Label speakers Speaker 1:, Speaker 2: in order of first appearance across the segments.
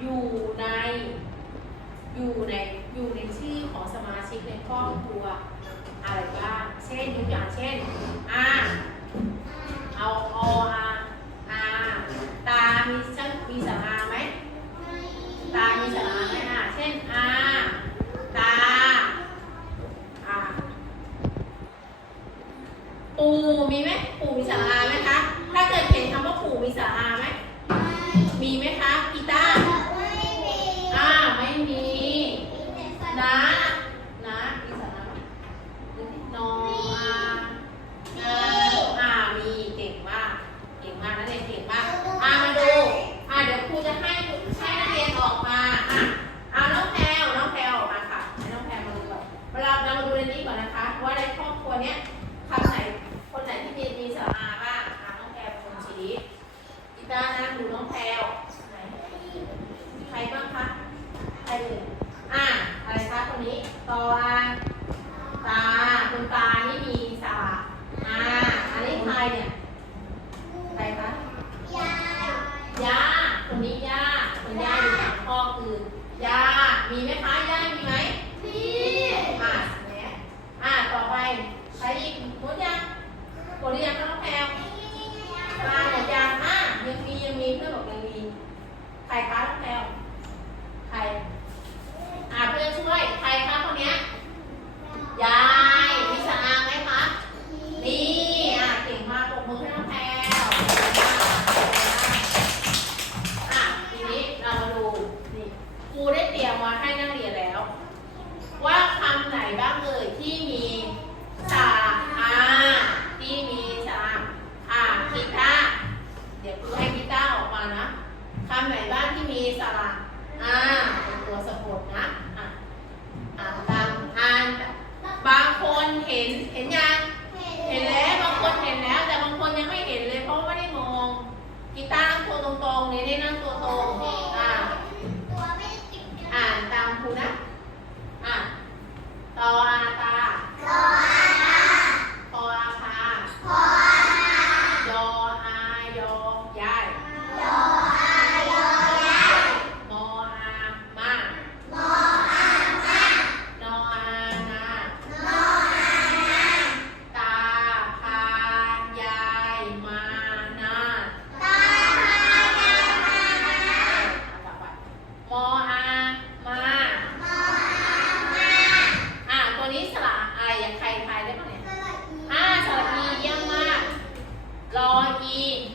Speaker 1: อยู่ใน อยู่ใน อยู่ในชื่อของสมาชิกในครอบครัว อะไรบ้าง เช่นยกอย่างเช่นอ่าเอาออาอ่าตา มีชัามีสาราไหมตา มีสาราไหมอ่าเช่นอาตาอาปู่มีไหมปู่มีสาราไหมคะ ถ้าเกิดเขีนคำว่าปู่มีสาราไหมมีไหมคะ คะน้องแพลวใคร อ่าเพื่อช่วย ใครคะคนเนี้ย ยายมีสะอาไหมคะ นี่ อ่าเก่งมากปรบมือให้น้องแพลอ่ทีนี้เรามาดูนี่ครูได้เตรียมมาให้นักเรียนแล้ว ว่าคำไหนบ้างเอ่ยที่มี 罗尼。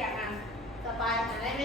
Speaker 1: อยากอ่านสบายอ่าได้ไหม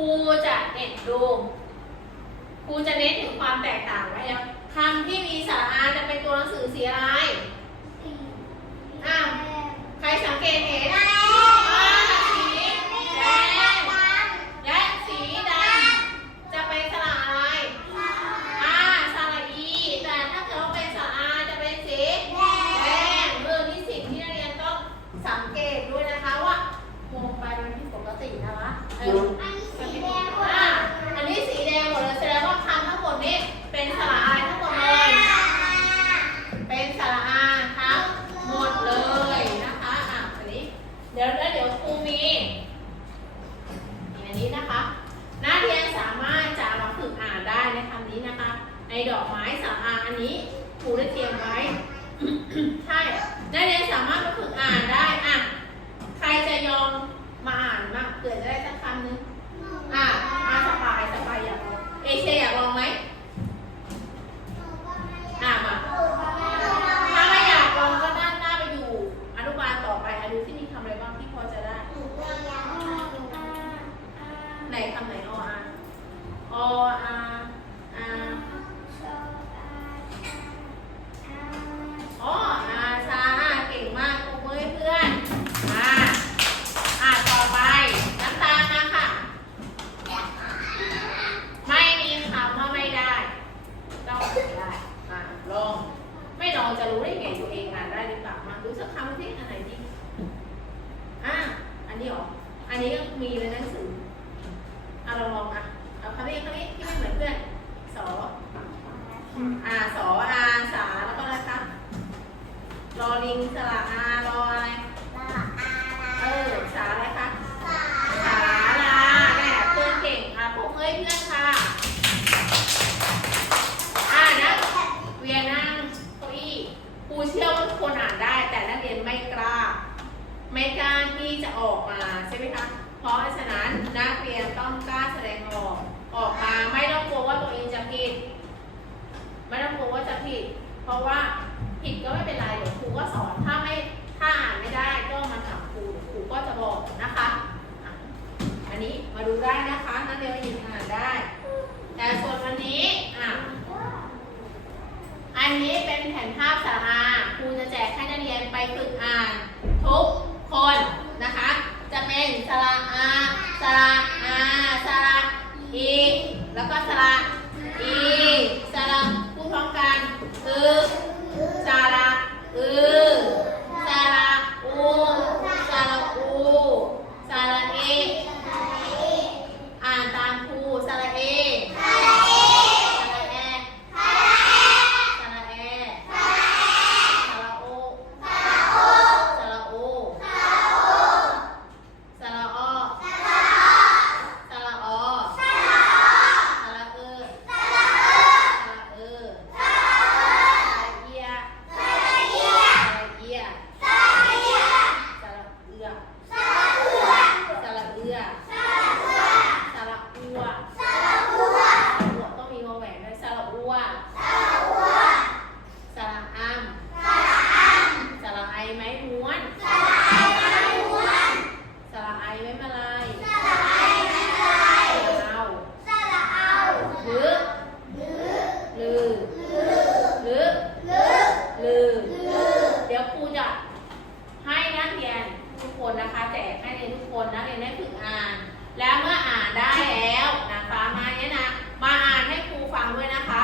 Speaker 1: รูจะเน็ตดูครูจะเน้นถึงความแตกต่างไว้แล้วคำที่มีสระอาจะเป็นตัวหนังสือสีอะไรอะใครสังเกตเห็นอ่าสีแดงและสีดำจะเป็นสระอะไร อ่าสระอี แต่ถ้าเกิดว่าเป็นสระอาจะเป็นสีแดงเออนี่สิ่งที่นักเรียนต้องสังเกตด้วยนะคะว่ามองไปมันผิดปกตินะคะเอออ่าอันนี้สีแดงหมดเลยแสดงว่าคำทั้งหมดนี้เป็นสระอะไรทั้งหมดเลย เป็นสระอาทั้งหมดเลยนะคะอะอันนี้ เดี๋ยวแล้วเดี๋ยวครูมีอันนี้นะคะ นักเรียนสามารถจะมาฝึกอ่านได้ในคำนี้นะคะ ในดอกไม้สระอาอันนี้ครูได้เตรียมไว้ ใช่ นักเรียนสามารถมาฝึกอ่านได้อะ ใครจะยอมมาอ่านมางเกิดจะได้สักคำหนึงอะมาสปายสปายอยากลองเอเชียอยากลองไหมอะมา ถ้าไม่อยากลองก็ด้านหน้าไปดูอนุบาลต่อไปอะดูที่มีคำอะไรบ้างที่พอจะได้ ไหนคำไหนออาออาอาอ๋ออาชาเก่งมากปรบมือให้เพื่อนมาอ่าต่อไปน้ำตาลนะค่ะ ไม่มีคำว่าไม่ได้ ต้องอ่านได้อ่าลอง ไม่ลองจะรู้ได้ไงตัวเองอ่านได้หรือเปล่ามาดูสักคำที่อันไหนดีอะอันนี้เหรอ อันนี้ก็มีในหนังสืออะเราลองอะเอาคำนี้คำนี้ที่ไม่เหมือนเพื่อนสออ่าสออาสาแล้วก็อะไรคะรอลิงสระอารออะไรเออสาอะไรคะสาลาเนี่ยเพื่อนเก่งอะพวกเอ้ยเพื่อนค่ะอ่านะเวียนั่งเก้าอี้ครูเชื่อว่าทุกคนอ่านได้ แต่นักเรียนไม่กล้า ไม่กล้าที่จะออกมาใช่ไหมคะ เพราะฉะนั้นนักเรียนต้องกล้าแสดงออกออกมาไม่ต้องกลัวว่าตัวเองจะผิด ไม่ต้องกลัวว่าจะผิด เพราะว่าผิดก็ไม่เป็นไรเดี๋ยวครูก็สอนถ้าไม่ถ้าอ่านไม่ได้ก็มาถามครูเดี๋ยวครูก็จะบอกนะคะอันนี้มาดูได้นะคะนักเรียนมาหยิบอ่านได้ แต่ส่วนวันนี้อะอันนี้เป็นแผ่นภาพสาราครูจะแจกให้นักเรียนไปฝึกอ่าน ทุกคน เป็นสระอา สระอา สระอี แล้วก็สระอีสระพูดพร้อมกันอือสระอือสระอูสระอูสระเอ อ่านตามครูสระเอสระแอ สระแอสระโอสระโอสระอสระอสระเอสระเอสระเอียสระเอียสระเอือสระเอือสระอัวสระอัวต้องมีวงแหวนด้วยสระอัว สระอัมสระไอไม้ม้วน สระไอไม้มาลายสระเอาหรือลือหรือลือ เดี๋ยวครูจะให้นักเรียนทุก คนนะคะ แจกให้เรียนทุกคนนักเรียนได้ฝึกอ่าน แล้วเมื่ออ่านได้แล้วนะคะมาเนี้ยนะมาอ่านให้ครูฟังด้วยนะคะ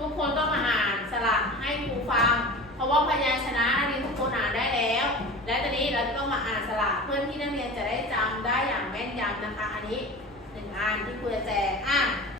Speaker 1: ทุกคนต้องมาอ่านสลับให้ครูฟัง เพราะว่าพยัญชนะนักเรียนทุกคนอ่านได้แล้ว และตอนนี้เราจะต้องมาอ่านสลับเพื่อที่นักเรียนจะได้จำได้อย่างแม่นยำนะคะ อันนี้หนึ่งอันที่ครูจะแจกอะ